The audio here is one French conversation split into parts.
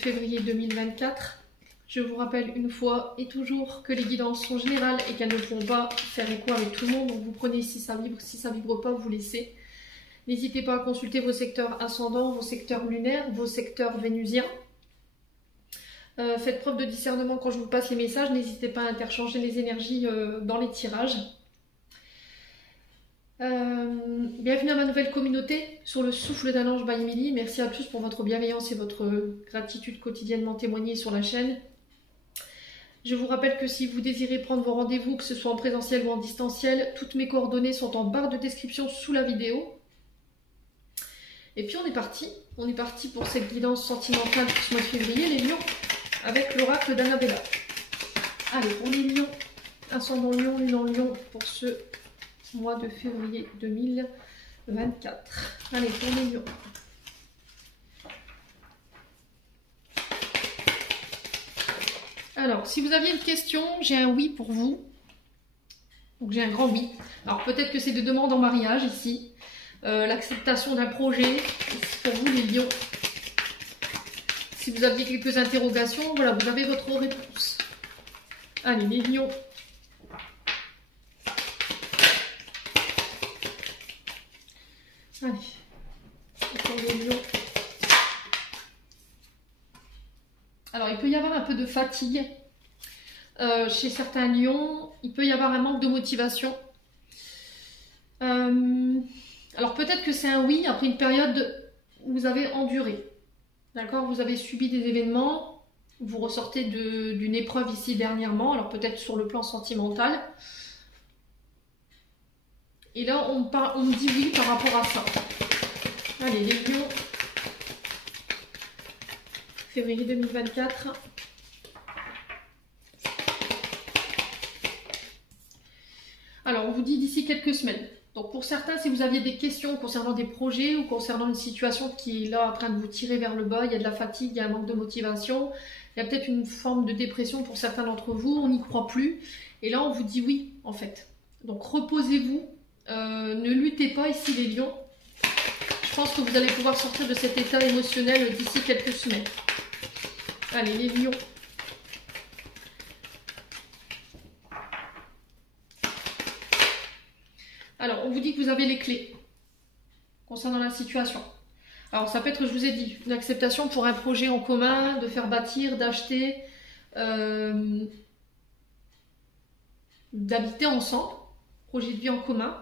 février 2024. Je vous rappelle une fois et toujours que les guidances sont générales et qu'elles ne pourront pas faire écho avec tout le monde. Donc vous prenez si ça vibre pas, vous laissez. N'hésitez pas à consulter vos secteurs ascendants, vos secteurs lunaires, vos secteurs vénusiens. Faites preuve de discernement quand je vous passe les messages. N'hésitez pas à interchanger les énergies dans les tirages. Bienvenue à ma nouvelle communauté sur le souffle d'un ange by Emily. Merci à tous pour votre bienveillance et votre gratitude quotidiennement témoignée sur la chaîne. Je vous rappelle que si vous désirez prendre vos rendez-vous, que ce soit en présentiel ou en distanciel, toutes mes coordonnées sont en barre de description sous la vidéo. Et puis on est parti pour cette guidance sentimentale pour ce mois de février, les lions, avec l'oracle d'Annabella. Allez, pour les lions, ascendant lion, lune en lion, pour ce mois de février 2024. Allez, pour les lions. Alors, si vous aviez une question, j'ai un oui pour vous. Donc j'ai un grand oui. Alors peut-être que c'est des demandes en mariage ici. L'acceptation d'un projet, pour vous les lions. Si vous aviez quelques interrogations, voilà, vous avez votre réponse. Allez, les lions. Allez, pour les lions. Alors, il peut y avoir un peu de fatigue chez certains lions. Il peut y avoir un manque de motivation. Alors, peut-être que c'est un oui après une période où vous avez enduré. D'accord? Vous avez subi des événements. Vous ressortez d'une épreuve ici dernièrement. Alors, peut-être sur le plan sentimental. Et là, on me dit oui par rapport à ça. Allez, les lions. Février 2024. Alors, on vous dit d'ici quelques semaines. Donc, pour certains, si vous aviez des questions concernant des projets ou concernant une situation qui est là en train de vous tirer vers le bas, il y a de la fatigue, il y a un manque de motivation, il y a peut-être une forme de dépression pour certains d'entre vous, on n'y croit plus. Et là, on vous dit oui, en fait. Donc, reposez-vous, ne luttez pas ici les lions. Je pense que vous allez pouvoir sortir de cet état émotionnel d'ici quelques semaines. Allez, les lions. Alors, on vous dit que vous avez les clés concernant la situation. Alors, ça peut être, je vous ai dit, une acceptation pour un projet en commun, de faire bâtir, d'acheter, d'habiter ensemble, projet de vie en commun.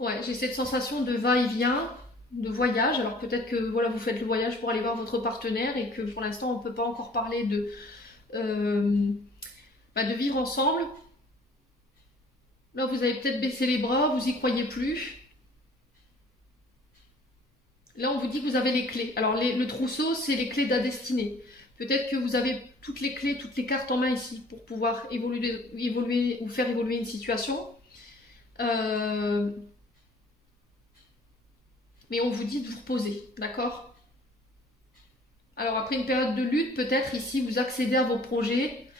Ouais, j'ai cette sensation de va-et-vient, de voyage. Alors peut-être que voilà, vous faites le voyage pour aller voir votre partenaire et que pour l'instant on ne peut pas encore parler de vivre ensemble. Là vous avez peut-être baissé les bras, vous n'y croyez plus. Là on vous dit que vous avez les clés. Alors le trousseau c'est les clés de la destinée. Peut-être que vous avez toutes les clés, toutes les cartes en main ici pour pouvoir évoluer ou faire évoluer une situation. Mais on vous dit de vous reposer, d'accord? Alors après une période de lutte, peut-être ici vous accédez à vos projets.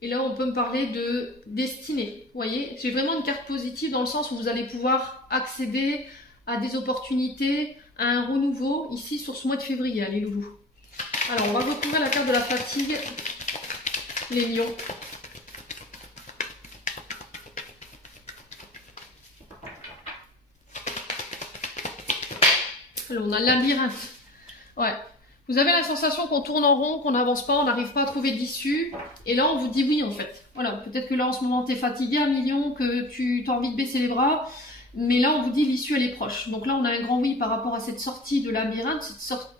Et là on peut me parler de destinée, vous voyez? J'ai vraiment une carte positive dans le sens où vous allez pouvoir accéder à des opportunités, à un renouveau ici sur ce mois de février, les loulous. Alors on va recouvrir la carte de la fatigue, les lions. Alors, on a le labyrinthe. Ouais. Vous avez la sensation qu'on tourne en rond, qu'on n'avance pas, on n'arrive pas à trouver d'issue. Et là, on vous dit oui, en fait. Voilà. Peut-être que là, en ce moment, tu es fatigué à million, que tu as envie de baisser les bras. Mais là, on vous dit l'issue, elle est proche. Donc là, on a un grand oui par rapport à cette sortie de labyrinthe,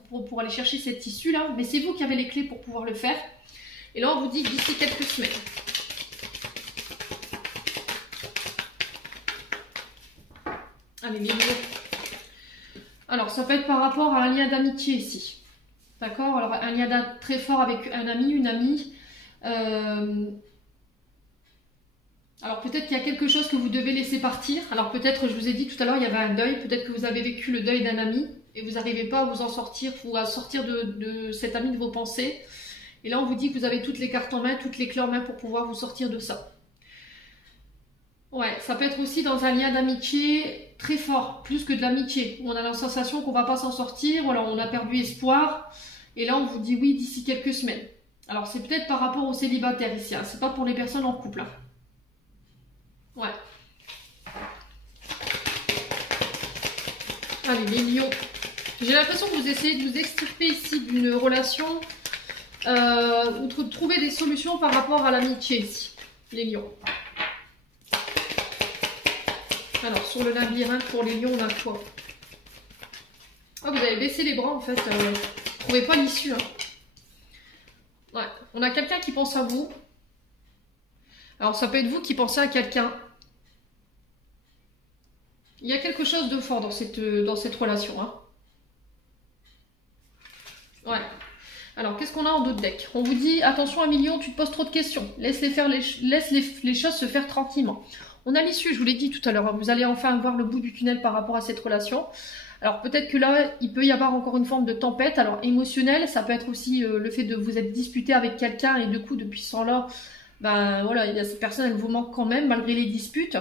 pour aller chercher cette issue-là. Mais c'est vous qui avez les clés pour pouvoir le faire. Et là, on vous dit d'ici quelques semaines. Allez, les lions. Alors, ça peut être par rapport à un lien d'amitié ici. D'accord? Alors, un lien très fort avec un ami, une amie. Alors, peut-être qu'il y a quelque chose que vous devez laisser partir. Alors, peut-être, je vous ai dit tout à l'heure, il y avait un deuil. Peut-être que vous avez vécu le deuil d'un ami et vous n'arrivez pas à vous en sortir ou à sortir de cet ami de vos pensées. Et là, on vous dit que vous avez toutes les cartes en main, toutes les clés en main pour pouvoir vous sortir de ça. Ouais, ça peut être aussi dans un lien d'amitié très fort, plus que de l'amitié. On a la sensation qu'on va pas s'en sortir, voilà, on a perdu espoir. Et là, on vous dit oui d'ici quelques semaines. Alors, c'est peut-être par rapport aux célibataires ici, hein. C'est pas pour les personnes en couple. Hein. Ouais. Allez, les lions. J'ai l'impression que vous essayez de vous extirper ici d'une relation ou de trouver des solutions par rapport à l'amitié ici, les lions. Alors, sur le labyrinthe, pour les lions, on a quoi? Ah, vous avez baissé les bras, en fait. Vous ne trouvez pas l'issue. Hein. Ouais, on a quelqu'un qui pense à vous. Alors, ça peut être vous qui pensez à quelqu'un. Il y a quelque chose de fort dans cette relation. Hein. Ouais. Alors, qu'est-ce qu'on a en d'autres decks? On vous dit, attention Emilio, tu te poses trop de questions. Laisse les choses se faire tranquillement. On a l'issue, je vous l'ai dit tout à l'heure. Vous allez enfin voir le bout du tunnel par rapport à cette relation. Alors, peut-être que là, il peut y avoir encore une forme de tempête. Alors, émotionnelle, ça peut être aussi le fait de vous être disputé avec quelqu'un et du coup, depuis ce temps-là, ben voilà, il y a cette personne, elle vous manque quand même, malgré les disputes.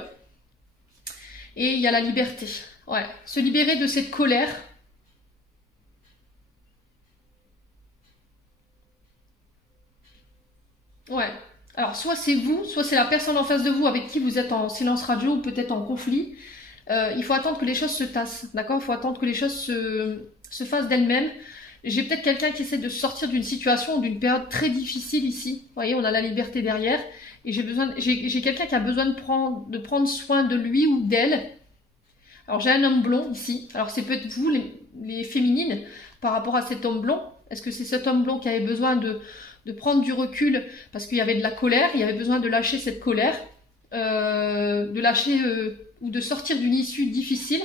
Et il y a la liberté. Ouais, se libérer de cette colère. Ouais. Alors, soit c'est vous, soit c'est la personne en face de vous avec qui vous êtes en silence radio ou peut-être en conflit. Il faut attendre que les choses se tassent, d'accord? Il faut attendre que les choses se fassent d'elles-mêmes. J'ai peut-être quelqu'un qui essaie de sortir d'une situation ou d'une période très difficile ici. Vous voyez, on a la liberté derrière. Et j'ai quelqu'un qui a besoin de prendre soin de lui ou d'elle. Alors, j'ai un homme blond ici. Alors, c'est peut-être vous, les féminines, par rapport à cet homme blond. Est-ce que c'est cet homme blond qui avait besoin de prendre du recul parce qu'il y avait de la colère, il y avait besoin de lâcher cette colère, de lâcher ou de sortir d'une issue difficile.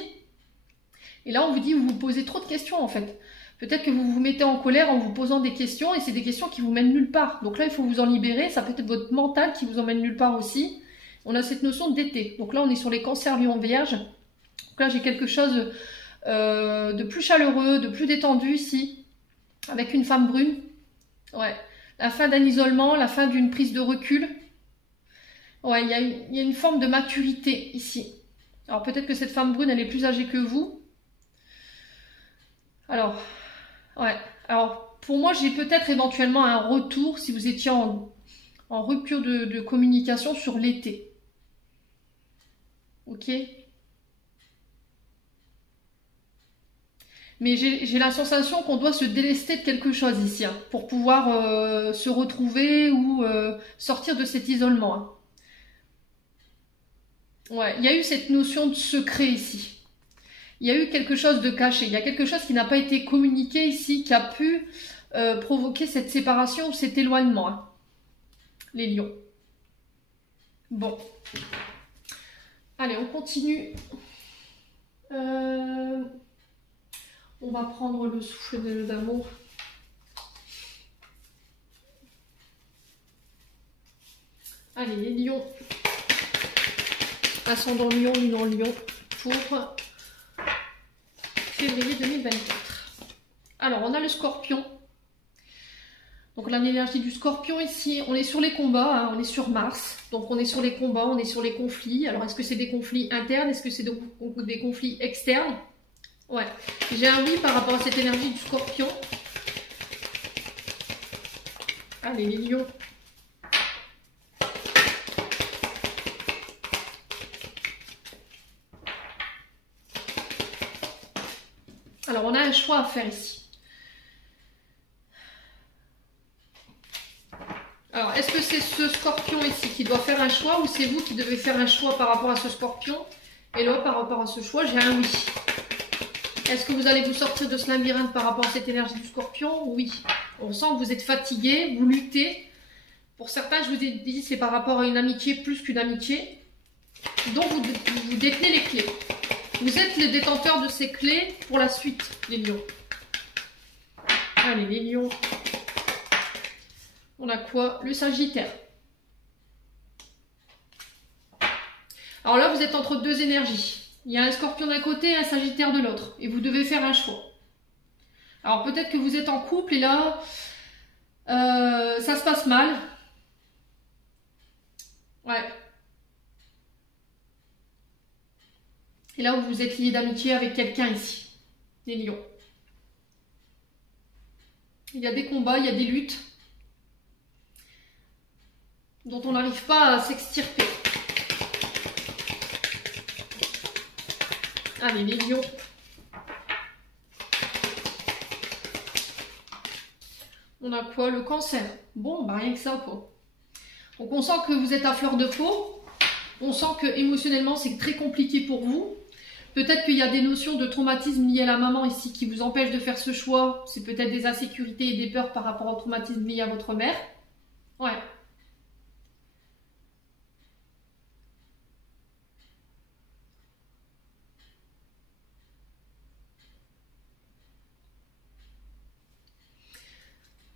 Et là, on vous dit, vous vous posez trop de questions en fait. Peut-être que vous vous mettez en colère en vous posant des questions et c'est des questions qui vous mènent nulle part. Donc là, il faut vous en libérer. Ça peut être votre mental qui vous emmène nulle part aussi. On a cette notion d'été. Donc là, on est sur les cancers lions vierges. Donc là, j'ai quelque chose de plus chaleureux, de plus détendu ici, avec une femme brune. Ouais. La fin d'un isolement, la fin d'une prise de recul. Ouais, il y a une forme de maturité ici. Alors peut-être que cette femme brune, elle est plus âgée que vous. Alors, ouais. Alors, pour moi, j'ai peut-être éventuellement un retour si vous étiez en rupture de communication sur l'été. Ok? Mais j'ai la sensation qu'on doit se délester de quelque chose ici, hein, pour pouvoir se retrouver ou sortir de cet isolement. Hein. Ouais, il y a eu cette notion de secret ici. Il y a eu quelque chose de caché. Il y a quelque chose qui n'a pas été communiqué ici, qui a pu provoquer cette séparation ou cet éloignement. Hein. Les lions. Bon. Allez, on continue. On va prendre le souffle d'amour. Allez, les lions. Ascendant lion, lune en lion pour février 2024. Alors, on a le scorpion. Donc, l'énergie du scorpion ici, on est sur les combats, hein, on est sur Mars. Donc, on est sur les combats, on est sur les conflits. Alors, est-ce que c'est des conflits internes? Est-ce que c'est des conflits externes? Ouais, j'ai un oui par rapport à cette énergie du scorpion. Allez, les lions. Alors, on a un choix à faire ici. Alors, est-ce que c'est ce scorpion ici qui doit faire un choix ou c'est vous qui devez faire un choix par rapport à ce scorpion? Et là, par rapport à ce choix, j'ai un oui. Est-ce que vous allez vous sortir de ce labyrinthe par rapport à cette énergie du scorpion? Oui. On sent que vous êtes fatigué, vous luttez. Pour certains, je vous ai dit, c'est par rapport à une amitié plus qu'une amitié. Donc, vous détenez les clés. Vous êtes les détenteurs de ces clés pour la suite, les lions. Allez, les lions. On a quoi? Le Sagittaire. Alors là, vous êtes entre deux énergies. Il y a un scorpion d'un côté et un sagittaire de l'autre. Et vous devez faire un choix. Alors peut-être que vous êtes en couple et là, ça se passe mal. Ouais. Et là où vous êtes lié d'amitié avec quelqu'un ici, les lions. Il y a des combats, il y a des luttes dont on n'arrive pas à s'extirper. Allez, les lions. On a quoi? Le cancer. Bon, bah rien que ça, quoi. Donc on sent que vous êtes à fleur de peau. On sent que émotionnellement, c'est très compliqué pour vous. Peut-être qu'il y a des notions de traumatisme liées à la maman ici qui vous empêchent de faire ce choix. C'est peut-être des insécurités et des peurs par rapport au traumatisme lié à votre mère. Ouais.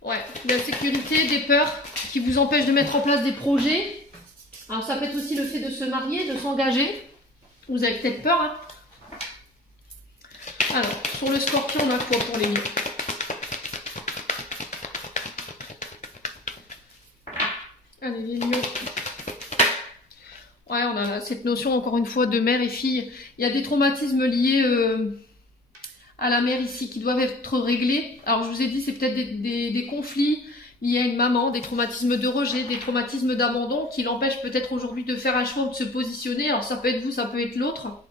Ouais, de la sécurité, des peurs qui vous empêchent de mettre en place des projets. Alors ça peut être aussi le fait de se marier, de s'engager. Vous avez peut-être peur, hein. Alors, sur le scorpion, on a quoi pour les lions? Allez, les lions. Ouais, on a cette notion, encore une fois, de mère et fille. Il y a des traumatismes liés à la mère ici qui doivent être réglés. Alors, je vous ai dit, c'est peut-être des conflits liés à une maman, des traumatismes de rejet, des traumatismes d'abandon qui l'empêchent peut-être aujourd'hui de faire un choix ou de se positionner. Alors, ça peut être vous, ça peut être l'autre.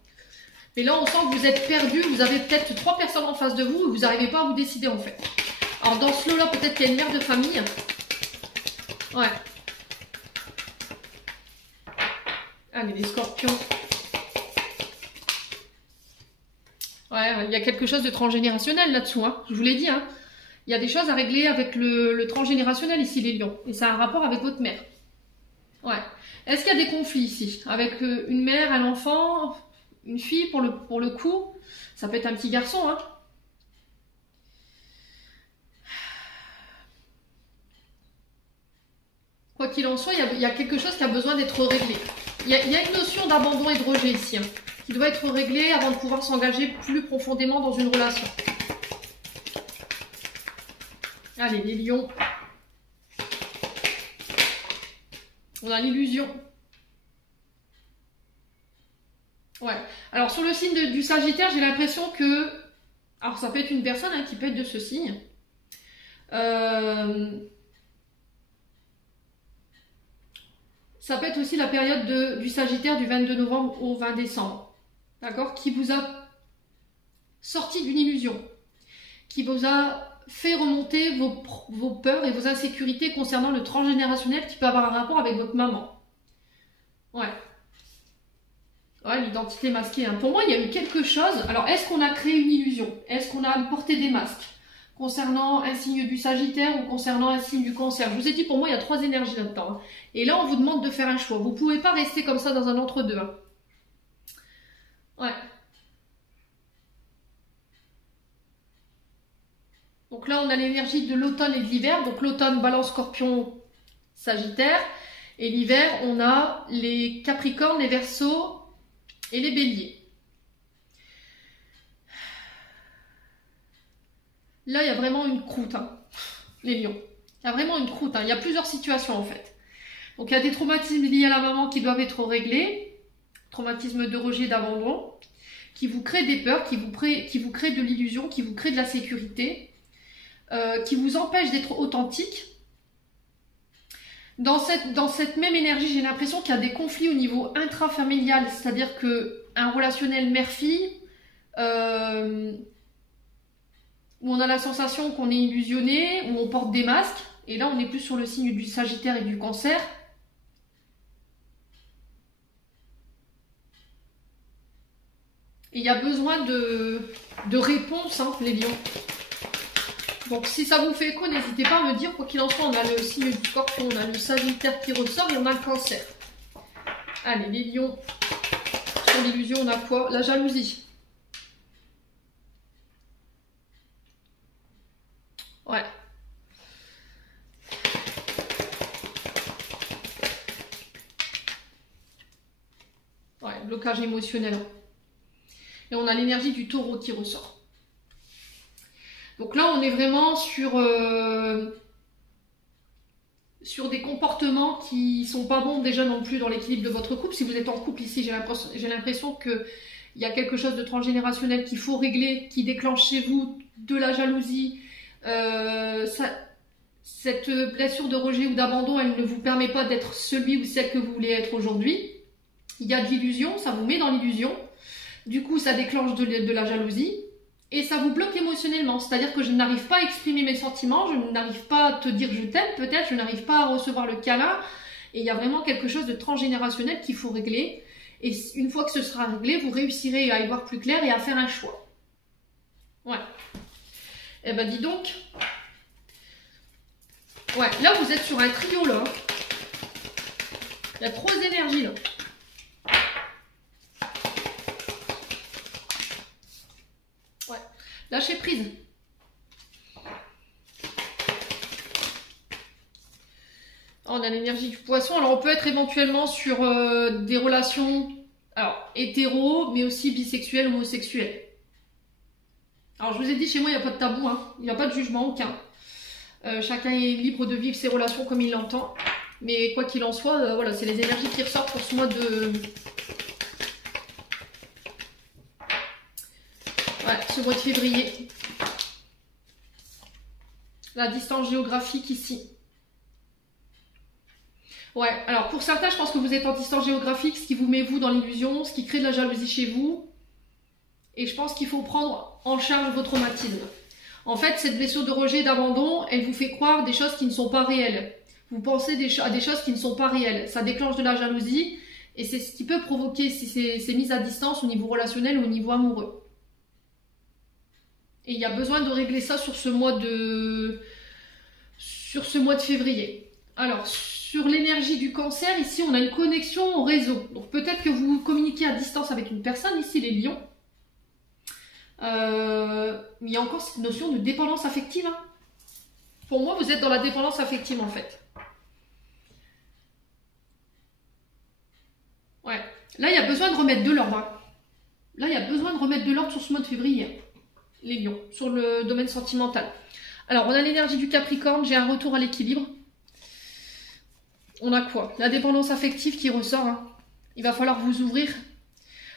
Mais là, on sent que vous êtes perdu. Vous avez peut-être 3 personnes en face de vous et vous n'arrivez pas à vous décider, en fait. Alors, dans ce lot-là, peut-être qu'il y a une mère de famille. Ouais. Allez, les scorpions. Ouais, il y a quelque chose de transgénérationnel là-dessous, hein. Je vous l'ai dit, hein. Il y a des choses à régler avec le transgénérationnel ici, les lions. Et ça a un rapport avec votre mère. Ouais. Est-ce qu'il y a des conflits ici? Avec une mère, un enfant, une fille pour le coup? Ça peut être un petit garçon, hein. Quoi qu'il en soit, il y a quelque chose qui a besoin d'être réglé. Il y a une notion d'abandon et de rejet ici, hein, qui doit être réglée avant de pouvoir s'engager plus profondément dans une relation. Allez, les lions. On a l'illusion. Ouais. Alors, sur le signe du Sagittaire, j'ai l'impression que... Alors, ça peut être une personne, hein, qui peut être de ce signe. Ça peut être aussi la période du Sagittaire du 22 novembre au 20 décembre. D'accord? Qui vous a sorti d'une illusion. Qui vous a fait remonter vos peurs et vos insécurités concernant le transgénérationnel qui peut avoir un rapport avec votre maman. Ouais. Ouais, l'identité masquée, hein. Pour moi, il y a eu quelque chose. Alors, est-ce qu'on a créé une illusion? Est-ce qu'on a porté des masques concernant un signe du Sagittaire ou concernant un signe du Cancer? Je vous ai dit, pour moi, il y a 3 énergies là-dedans, hein. Et là, on vous demande de faire un choix. Vous ne pouvez pas rester comme ça dans un entre-deux, hein. Ouais. Donc là, on a l'énergie de l'automne et de l'hiver. Donc l'automne, Balance, Scorpion, Sagittaire. Et l'hiver, on a les Capricornes, les Verseaux et les Béliers. Là, il y a vraiment une croûte, hein, les lions. Il y a vraiment une croûte, hein. Il y a plusieurs situations, en fait. Donc, il y a des traumatismes liés à la maman qui doivent être réglés. Traumatisme de rejet, d'abandon. Qui vous créent des peurs, qui vous créent de l'illusion, qui vous créent de la sécurité. Qui vous empêchent d'être authentique. Dans cette même énergie, j'ai l'impression qu'il y a des conflits au niveau intrafamilial. C'est-à-dire qu'un relationnel mère-fille... où on a la sensation qu'on est illusionné, où on porte des masques, et là on est plus sur le signe du Sagittaire et du Cancer. Et il y a besoin de réponses, hein, les lions. Donc si ça vous fait écho, n'hésitez pas à me dire, quoi qu'il en soit, on a le signe du Scorpion, on a le Sagittaire qui ressort et on a le Cancer. Allez, les lions, sur l'illusion, on a quoi? La jalousie. Ouais. Ouais, blocage émotionnel. Et on a l'énergie du Taureau qui ressort. Donc là, on est vraiment sur des comportements qui sont pas bons déjà non plus dans l'équilibre de votre couple. Si vous êtes en couple ici, j'ai l'impression qu'il il y a quelque chose de transgénérationnel qu'il faut régler, qui déclenche chez vous de la jalousie. Cette blessure de rejet ou d'abandon, elle ne vous permet pas d'être celui ou celle que vous voulez être aujourd'hui. Il y a de l'illusion, ça vous met dans l'illusion. Du coup, ça déclenche de la jalousie. Et ça vous bloque émotionnellement. C'est-à-dire que je n'arrive pas à exprimer mes sentiments, je n'arrive pas à te dire je t'aime peut-être, je n'arrive pas à recevoir le câlin. Et il y a vraiment quelque chose de transgénérationnel qu'il faut régler. Et une fois que ce sera réglé, vous réussirez à y voir plus clair et à faire un choix. Ouais. Eh ben dis donc. Ouais, là vous êtes sur un trio là. Il y a 3 énergies là. Ouais. Lâchez prise. On a l'énergie du poisson. Alors on peut être éventuellement sur des relations hétéro, mais aussi bisexuelles, homosexuelles. Alors je vous ai dit, chez moi il n'y a pas de tabou, hein. Il n'y a pas de jugement aucun. Chacun est libre de vivre ses relations comme il l'entend. Mais quoi qu'il en soit, voilà, c'est les énergies qui ressortent pour ce mois de... Ouais, ce mois de février. La distance géographique ici. Ouais, alors pour certains, je pense que vous êtes en distance géographique, ce qui vous met vous dans l'illusion, ce qui crée de la jalousie chez vous. Et je pense qu'il faut prendre en charge vos traumatismes. En fait, cette blessure de rejet et d'abandon, elle vous fait croire des choses qui ne sont pas réelles. Vous pensez à des choses qui ne sont pas réelles. Ça déclenche de la jalousie et c'est ce qui peut provoquer ces mises à distance au niveau relationnel ou au niveau amoureux. Et il y a besoin de régler ça sur ce mois de février. Alors, sur l'énergie du cancer, ici on a une connexion au réseau. Donc peut-être que vous communiquez à distance avec une personne, ici les lions. Il y a encore cette notion de dépendance affective. Hein. Pour moi, vous êtes dans la dépendance affective en fait. Ouais. Là, il y a besoin de remettre de l'ordre. Hein. Là, il y a besoin de remettre de l'ordre sur ce mois de février. Les lions, sur le domaine sentimental. Alors, on a l'énergie du Capricorne, j'ai un retour à l'équilibre. On a quoi? La dépendance affective qui ressort. Hein. Il va falloir vous ouvrir.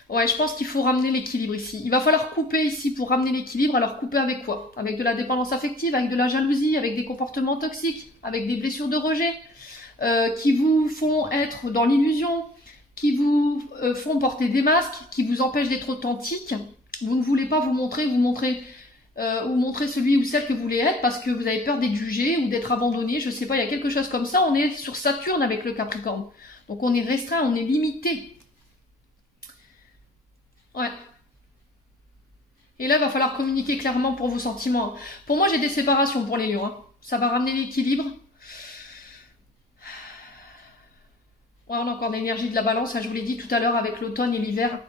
Ouais, je pense qu'il faut ramener l'équilibre ici. Il va falloir couper ici pour ramener l'équilibre. Alors, couper avec quoi? Avec de la dépendance affective, avec de la jalousie, avec des comportements toxiques, avec des blessures de rejet qui vous font être dans l'illusion, qui vous font porter des masques, qui vous empêchent d'être authentique. Vous ne voulez pas vous montrer celui ou celle que vous voulez être parce que vous avez peur d'être jugé ou d'être abandonné. Je sais pas, il y a quelque chose comme ça. On est sur Saturne avec le Capricorne. Donc, on est restreint, on est limité. Ouais. Et là, il va falloir communiquer clairement pour vos sentiments. Pour moi, j'ai des séparations pour les lions. Hein. Ça va ramener l'équilibre. Ouais, on a encore l'énergie de la balance. Hein, je vous l'ai dit tout à l'heure avec l'automne et l'hiver.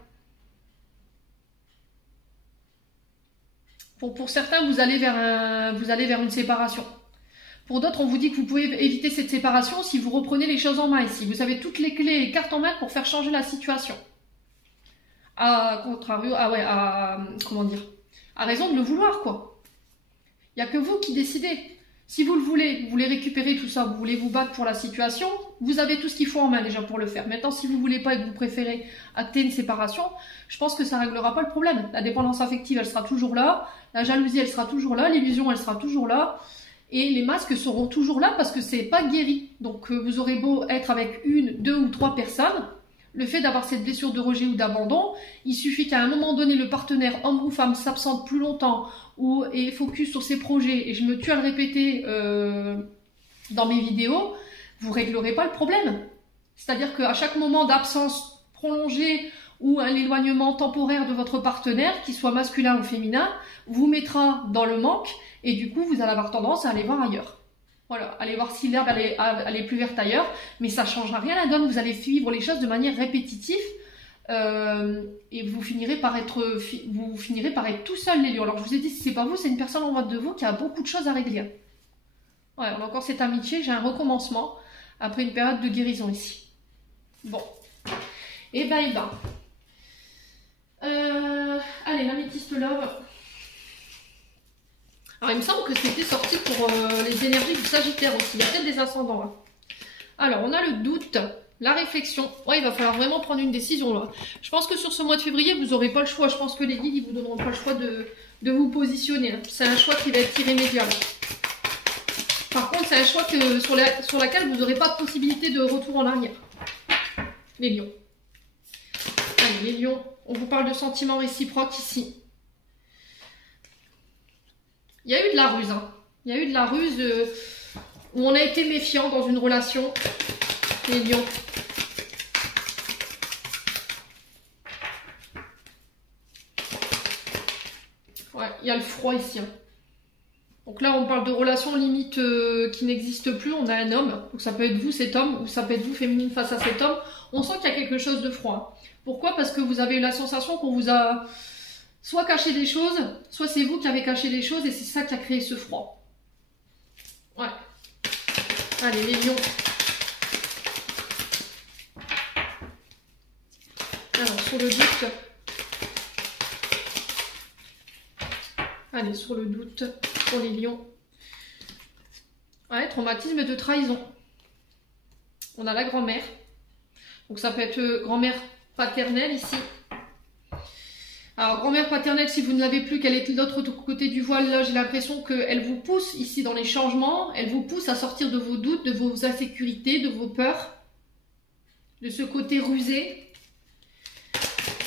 Pour certains, vous allez vers une séparation. Pour d'autres, on vous dit que vous pouvez éviter cette séparation si vous reprenez les choses en main ici. Vous avez toutes les clés et les cartes en main pour faire changer la situation. À raison de le vouloir, quoi. Il n'y a que vous qui décidez. Si vous le voulez, vous voulez récupérer tout ça, vous voulez vous battre pour la situation, vous avez tout ce qu'il faut en main déjà pour le faire. Maintenant, si vous ne voulez pas et que vous préférez acter une séparation, je pense que ça ne réglera pas le problème. La dépendance affective, elle sera toujours là, la jalousie, elle sera toujours là, l'illusion, elle sera toujours là, et les masques seront toujours là parce que c'est pas guéri. Donc, vous aurez beau être avec 1, 2 ou 3 personnes, le fait d'avoir cette blessure de rejet ou d'abandon, il suffit qu'à un moment donné, le partenaire, homme ou femme, s'absente plus longtemps ou est focus sur ses projets, et je me tue à le répéter dans mes vidéos, vous ne réglerez pas le problème. C'est-à-dire qu'à chaque moment d'absence prolongée ou un éloignement temporaire de votre partenaire, qu'il soit masculin ou féminin, vous mettra dans le manque, et du coup, vous allez avoir tendance à aller voir ailleurs. Voilà, allez voir si l'herbe elle est plus verte ailleurs, mais ça ne changera rien à la donne. Vous allez vivre les choses de manière répétitive et vous finirez par être tout seul, les lions. Alors je vous ai dit, si c'est pas vous, c'est une personne en mode de vous qui a beaucoup de choses à régler. Ouais, on a encore cette amitié, j'ai un recommencement après une période de guérison ici. Bon, et ben. Allez, l'améthyste love. Alors, il me semble que c'était sorti pour les énergies du Sagittaire aussi. Il y a peut-être des ascendants là. Alors, on a le doute. la réflexion. Ouais, il va falloir vraiment prendre une décision là. Je pense que sur ce mois de février, vous n'aurez pas le choix. Je pense que les guides, ils vous donneront pas le choix de vous positionner. Hein. C'est un choix qui va être irrémédiable. Par contre, c'est un choix sur laquelle vous n'aurez pas de possibilité de retour en arrière. Les lions. Allez, les lions, on vous parle de sentiments réciproques ici. Il y a eu de la ruse. Hein. Il y a eu de la ruse où on a été méfiant dans une relation. Les lions. Ouais, il y a le froid ici. Hein. Donc là, on parle de relations limite qui n'existent plus. On a un homme. Donc ça peut être vous, cet homme, ou ça peut être vous, féminine, face à cet homme. On sent qu'il y a quelque chose de froid. Pourquoi? Parce que vous avez eu la sensation qu'on vous a soit caché des choses, soit c'est vous qui avez caché des choses et c'est ça qui a créé ce froid. Ouais. Allez, les lions. Alors, sur le doute. Allez, sur le doute pour les lions. Ouais, traumatisme de trahison. On a la grand-mère. Donc ça peut être grand-mère paternelle ici. Alors grand-mère paternelle, si vous ne l'avez plus, qu'elle est de l'autre côté du voile, là j'ai l'impression qu'elle vous pousse ici dans les changements. Elle vous pousse à sortir de vos doutes, de vos insécurités, de vos peurs. De ce côté rusé.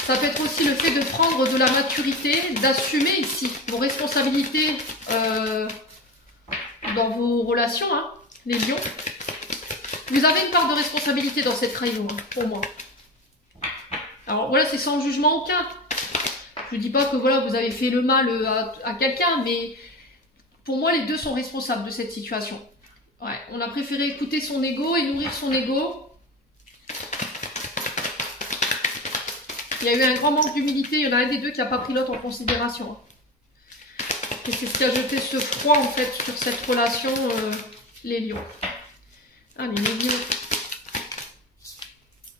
Ça peut être aussi le fait de prendre de la maturité, d'assumer ici vos responsabilités dans vos relations, hein, les lions. Vous avez une part de responsabilité dans cette trahison, hein, pour moi. Alors voilà, c'est sans jugement aucun. Je ne dis pas que voilà, vous avez fait le mal à quelqu'un, mais pour moi, les deux sont responsables de cette situation. Ouais, on a préféré écouter son ego et nourrir son ego. Il y a eu un grand manque d'humilité. Il y en a un des deux qui n'a pas pris l'autre en considération. Et c'est ce qui a jeté ce froid, en fait, sur cette relation, les lions. Allez, les lions.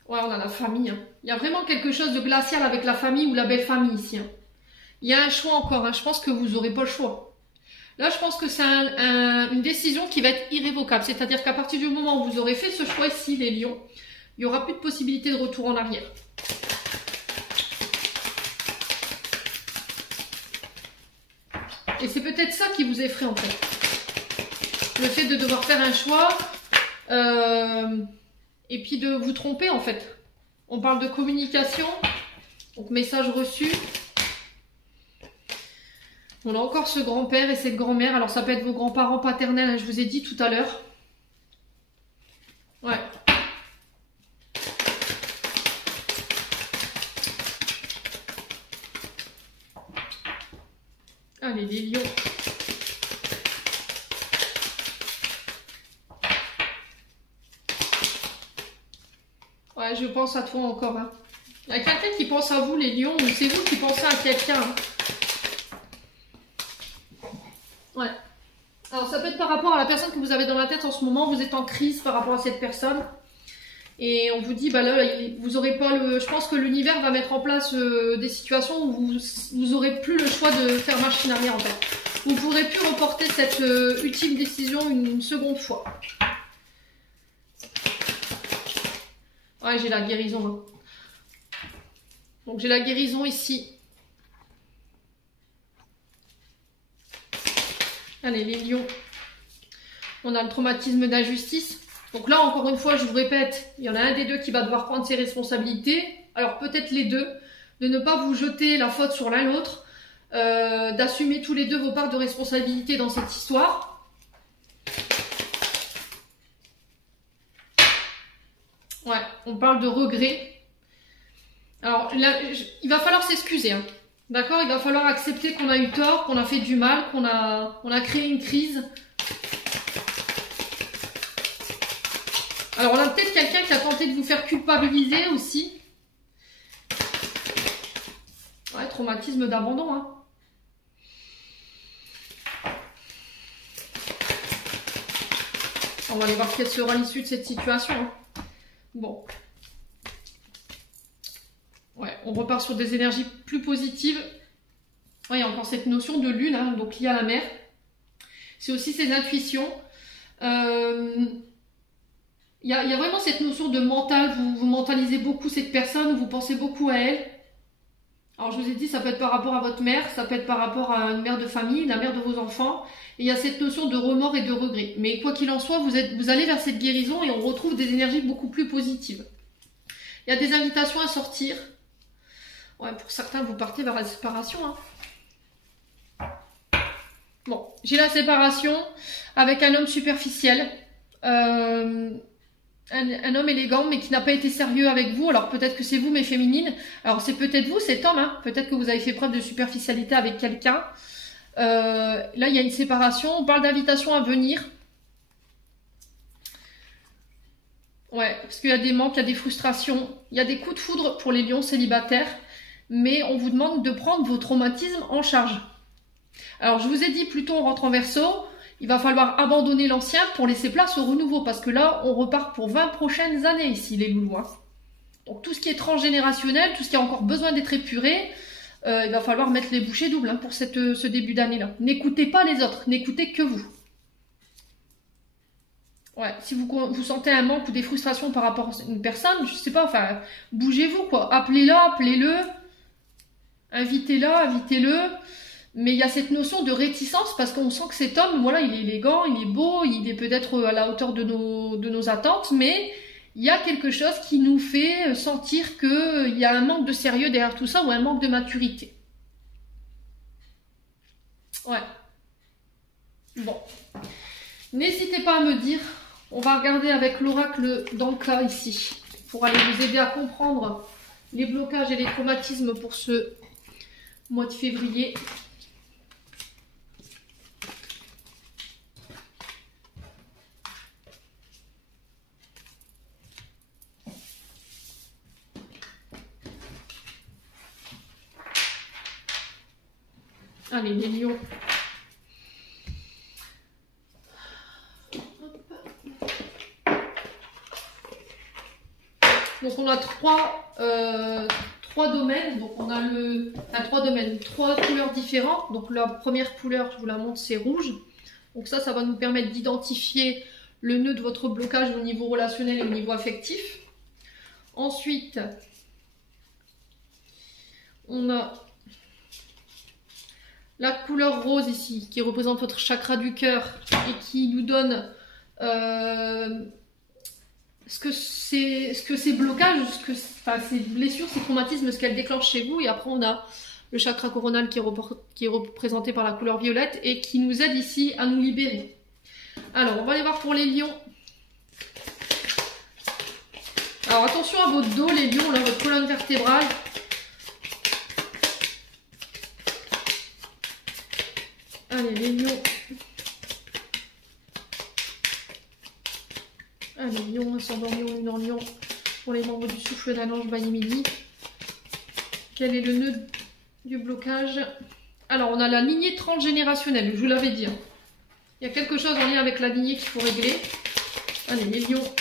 Ouais, on a la famille. Hein. Il y a vraiment quelque chose de glacial avec la famille ou la belle famille ici. Hein. Il y a un choix encore. Hein. Je pense que vous n'aurez pas le choix. Là, je pense que c'est une décision qui va être irrévocable. C'est-à-dire qu'à partir du moment où vous aurez fait ce choix ici, les lions, il n'y aura plus de possibilité de retour en arrière. Et c'est peut-être ça qui vous effraie en fait. Le fait de devoir faire un choix et puis de vous tromper en fait. On parle de communication, donc message reçu. On a encore ce grand-père et cette grand-mère. Alors ça peut être vos grands-parents paternels, hein, je vous ai dit tout à l'heure. Ouais. Allez, les lions. Ouais, je pense à toi encore. Hein. Il y a quelqu'un qui pense à vous, les lions, ou c'est vous qui pensez à quelqu'un. Hein. Ouais. Alors, ça peut être par rapport à la personne que vous avez dans la tête en ce moment. Vous êtes en crise par rapport à cette personne. Et on vous dit, bah là, vous aurez pas le... Je pense que l'univers va mettre en place des situations où vous aurez plus le choix de faire machine arrière, en fait. Vous ne pourrez plus reporter cette ultime décision une seconde fois. Ouais, j'ai la guérison. Hein. Donc, j'ai la guérison ici. Allez, les lions. On a le traumatisme d'injustice. Donc là, encore une fois, je vous répète, il y en a un des deux qui va devoir prendre ses responsabilités. Alors peut-être les deux, de ne pas vous jeter la faute sur l'un l'autre, d'assumer tous les deux vos parts de responsabilité dans cette histoire. Ouais, on parle de regret. Alors là, il va falloir s'excuser, hein. D'accord? Il va falloir accepter qu'on a eu tort, qu'on a fait du mal, qu'on a créé une crise. Alors, on a peut-être quelqu'un qui a tenté de vous faire culpabiliser aussi. Ouais, traumatisme d'abandon. Hein. On va aller voir quelle sera l'issue de cette situation. Hein. Bon. Ouais, on repart sur des énergies plus positives. Ouais, il y a encore cette notion de lune, hein, donc liée à la mer. C'est aussi ses intuitions. Il y a vraiment cette notion de mental, vous mentalisez beaucoup cette personne, vous pensez beaucoup à elle. Alors je vous ai dit, ça peut être par rapport à votre mère, ça peut être par rapport à une mère de famille, la mère de vos enfants. Et il y a cette notion de remords et de regret. Mais quoi qu'il en soit, vous allez vers cette guérison et on retrouve des énergies beaucoup plus positives. Il y a des invitations à sortir. Ouais, pour certains, vous partez vers la séparation. Bon, j'ai la séparation avec un homme superficiel. Un homme élégant mais qui n'a pas été sérieux avec vous. Alors peut-être que c'est vous mais féminine. Alors c'est peut-être vous cet homme. Peut-être que vous avez fait preuve de superficialité avec quelqu'un. Là il y a une séparation. On parle d'invitation à venir. Ouais, parce qu'il y a des manques, il y a des frustrations. Il y a des coups de foudre pour les lions célibataires. Mais on vous demande de prendre vos traumatismes en charge. Alors je vous ai dit plutôt on rentre en Verseau. Il va falloir abandonner l'ancien pour laisser place au renouveau. Parce que là, on repart pour 20 prochaines années ici, les loulous. Donc tout ce qui est transgénérationnel, tout ce qui a encore besoin d'être épuré, il va falloir mettre les bouchées doubles pour ce début d'année-là. N'écoutez pas les autres, n'écoutez que vous. Ouais, si vous sentez un manque ou des frustrations par rapport à une personne, je sais pas, enfin, bougez-vous quoi. Appelez-la, appelez-le. Invitez-la, invitez-le. Mais il y a cette notion de réticence parce qu'on sent que cet homme, voilà, il est élégant, il est beau, il est peut-être à la hauteur de nos attentes, mais il y a quelque chose qui nous fait sentir qu'il y a un manque de sérieux derrière tout ça ou un manque de maturité. Ouais. Bon. N'hésitez pas à me dire, on va regarder avec l'oracle d'Anka ici, pour aller vous aider à comprendre les blocages et les traumatismes pour ce mois de février. Allez, les lions. Donc on a trois domaines. Donc on a trois couleurs différentes. Donc la première couleur, je vous la montre, c'est rouge. Donc ça va nous permettre d'identifier le nœud de votre blocage au niveau relationnel et au niveau affectif. Ensuite, on a la couleur rose ici, qui représente votre chakra du cœur et qui nous donne ce que ces blocages, ces blessures, ces traumatismes, ce qu'elles déclenchent chez vous. Et après, on a le chakra coronal qui est représenté par la couleur violette et qui nous aide ici à nous libérer. Alors, on va aller voir pour les lions. Alors, attention à votre dos, les lions, là, votre colonne vertébrale. Allez, les lions. Allez, lion, ascendant lion, lune en lion. Pour les membres du souffle d'un ange by Emily. Quel est le nœud du blocage? Alors, on a la lignée transgénérationnelle, je vous l'avais dit. Il y a quelque chose en lien avec la lignée qu'il faut régler. Allez, les lions.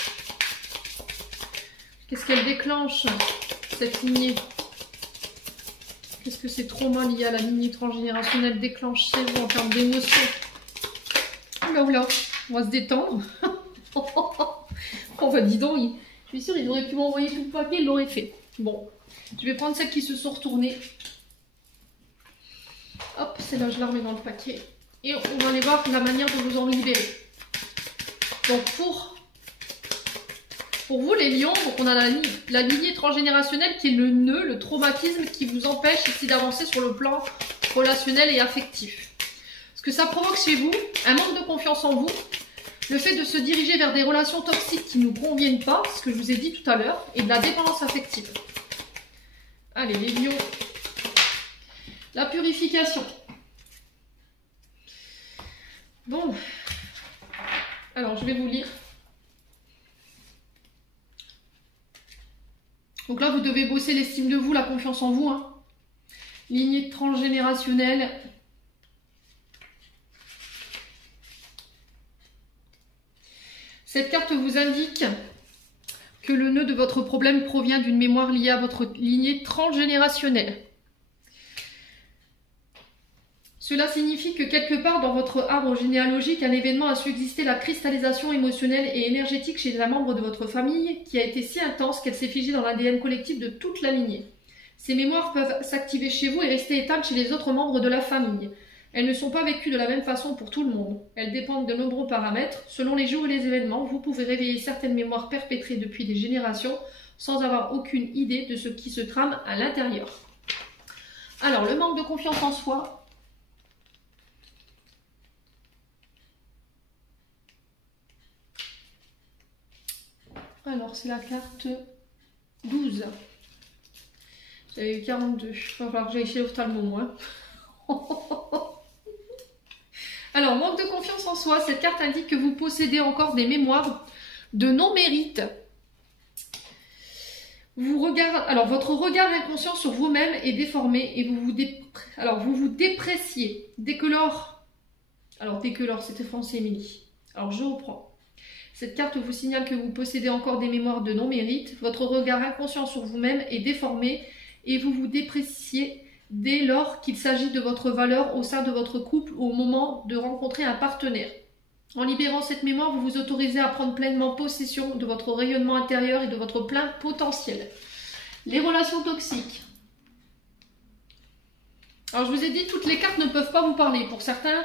Qu'est-ce qu'elle déclenche, cette lignée? Qu'est-ce que ces traumas liés à la lignée transgénérationnelle déclenchent chez vous en termes d'émotions? Oula, oula, on va se détendre. Oh bah dis donc, je suis sûre ils auraient pu m'envoyer tout le paquet, ils l'auraient fait. Bon, je vais prendre celles qui se sont retournées. Hop, celle-là je la remets dans le paquet. Et on va aller voir la manière de vous en libérer. Donc pour vous les lions, donc on a la lignée transgénérationnelle qui est le nœud, le traumatisme qui vous empêche ici d'avancer sur le plan relationnel et affectif. Ce que ça provoque chez vous, un manque de confiance en vous, le fait de se diriger vers des relations toxiques qui ne nous conviennent pas, ce que je vous ai dit tout à l'heure, et de la dépendance affective. Allez, les lions. La purification. Bon. Alors, je vais vous lire. Donc là, vous devez bosser l'estime de vous, la confiance en vous. Lignée transgénérationnelle. Cette carte vous indique que le nœud de votre problème provient d'une mémoire liée à votre lignée transgénérationnelle. Cela signifie que quelque part dans votre arbre généalogique, un événement a su exister, la cristallisation émotionnelle et énergétique chez un membre de votre famille qui a été si intense qu'elle s'est figée dans l'ADN collectif de toute la lignée. Ces mémoires peuvent s'activer chez vous et rester éteintes chez les autres membres de la famille. Elles ne sont pas vécues de la même façon pour tout le monde. Elles dépendent de nombreux paramètres. Selon les jours et les événements, vous pouvez réveiller certaines mémoires perpétrées depuis des générations sans avoir aucune idée de ce qui se trame à l'intérieur. Alors, le manque de confiance en soi. Alors, c'est la carte 12. J'avais eu 42. Il va falloir que j'aille chez l'ophtalmo, moi. Alors, manque de confiance en soi. Cette carte indique que vous possédez encore des mémoires de non-mérite. Alors, votre regard inconscient sur vous-même est déformé et vous vous dépréciez. Dès que lors, c'était français, Émilie. Alors, je reprends. Cette carte vous signale que vous possédez encore des mémoires de non-mérite. Votre regard inconscient sur vous-même est déformé et vous vous dépréciez dès lors qu'il s'agit de votre valeur au sein de votre couple au moment de rencontrer un partenaire. En libérant cette mémoire, vous vous autorisez à prendre pleinement possession de votre rayonnement intérieur et de votre plein potentiel. Les relations toxiques. Alors je vous ai dit, toutes les cartes ne peuvent pas vous parler. Pour certains,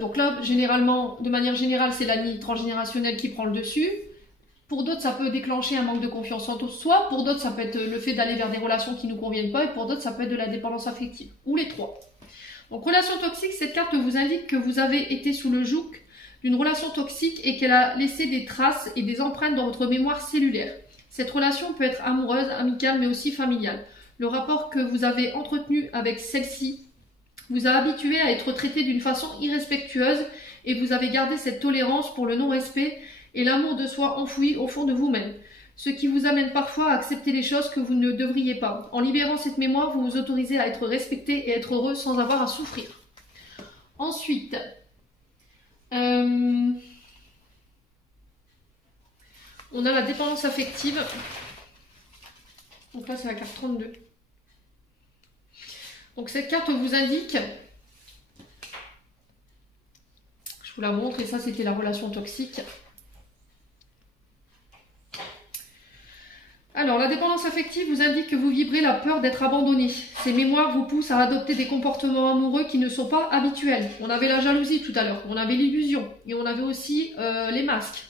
donc là, généralement, de manière générale, c'est la ligne transgénérationnelle qui prend le dessus. Pour d'autres, ça peut déclencher un manque de confiance en soi. Pour d'autres, ça peut être le fait d'aller vers des relations qui ne nous conviennent pas. Et pour d'autres, ça peut être de la dépendance affective. Ou les trois. Donc, relation toxique, cette carte vous indique que vous avez été sous le joug d'une relation toxique et qu'elle a laissé des traces et des empreintes dans votre mémoire cellulaire. Cette relation peut être amoureuse, amicale, mais aussi familiale. Le rapport que vous avez entretenu avec celle-ci vous a habitué à être traité d'une façon irrespectueuse et vous avez gardé cette tolérance pour le non-respect et l'amour de soi enfoui au fond de vous-même, ce qui vous amène parfois à accepter les choses que vous ne devriez pas. En libérant cette mémoire, vous vous autorisez à être respecté et être heureux sans avoir à souffrir. Ensuite, on a la dépendance affective. Donc là, c'est la carte 32. Donc cette carte vous indique, je vous la montre, et ça c'était la relation toxique. Alors la dépendance affective vous indique que vous vibrez la peur d'être abandonné. Ces mémoires vous poussent à adopter des comportements amoureux qui ne sont pas habituels. On avait la jalousie tout à l'heure, on avait l'illusion et on avait aussi les masques.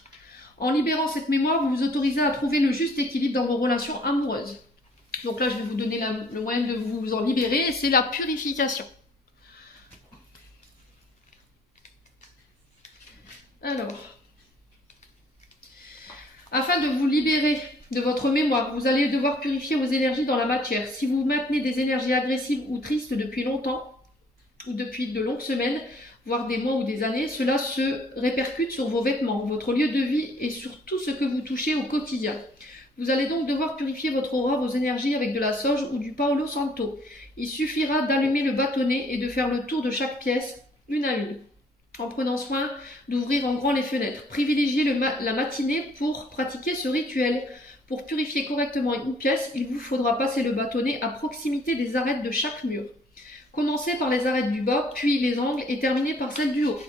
En libérant cette mémoire, vous vous autorisez à trouver le juste équilibre dans vos relations amoureuses. Donc là, je vais vous donner le moyen de vous en libérer, c'est la purification. Alors, afin de vous libérer de votre mémoire, vous allez devoir purifier vos énergies dans la matière. Si vous maintenez des énergies agressives ou tristes depuis longtemps, ou depuis de longues semaines, voire des mois ou des années, cela se répercute sur vos vêtements, votre lieu de vie et sur tout ce que vous touchez au quotidien. Vous allez donc devoir purifier votre aura, vos énergies avec de la sauge ou du Palo Santo. Il suffira d'allumer le bâtonnet et de faire le tour de chaque pièce, une à une, en prenant soin d'ouvrir en grand les fenêtres. Privilégiez la matinée pour pratiquer ce rituel. Pour purifier correctement une pièce, il vous faudra passer le bâtonnet à proximité des arêtes de chaque mur. Commencez par les arêtes du bas, puis les angles et terminez par celles du haut.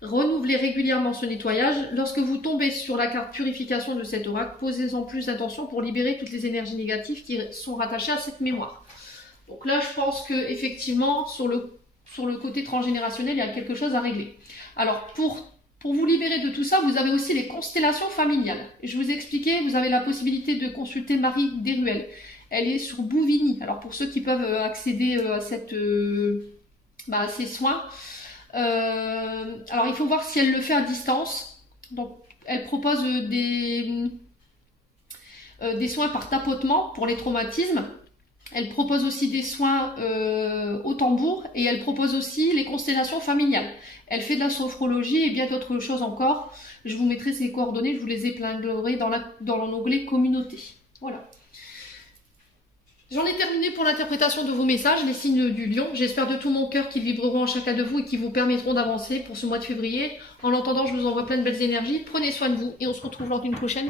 Renouvelez régulièrement ce nettoyage. Lorsque vous tombez sur la carte purification de cet oracle, posez-en plus d'intention pour libérer toutes les énergies négatives qui sont rattachées à cette mémoire. Donc là, je pense qu'effectivement, sur le côté transgénérationnel, il y a quelque chose à régler. Alors, pour vous libérer de tout ça, vous avez aussi les constellations familiales. Je vous ai expliqué, vous avez la possibilité de consulter Marie Desruelles. Elle est sur Bouvigny. Alors, pour ceux qui peuvent accéder à ces soins, alors il faut voir si elle le fait à distance. Donc elle propose des soins par tapotement pour les traumatismes. Elle propose aussi des soins au tambour et elle propose aussi les constellations familiales. Elle fait de la sophrologie et bien d'autres choses encore. Je vous mettrai ses coordonnées, je vous les épinglerai dans l'onglet communauté. Voilà. J'en ai terminé pour l'interprétation de vos messages, les signes du lion. J'espère de tout mon cœur qu'ils vibreront en chacun de vous et qui vous permettront d'avancer pour ce mois de février. En l'entendant, je vous envoie plein de belles énergies. Prenez soin de vous et on se retrouve lors d'une prochaine.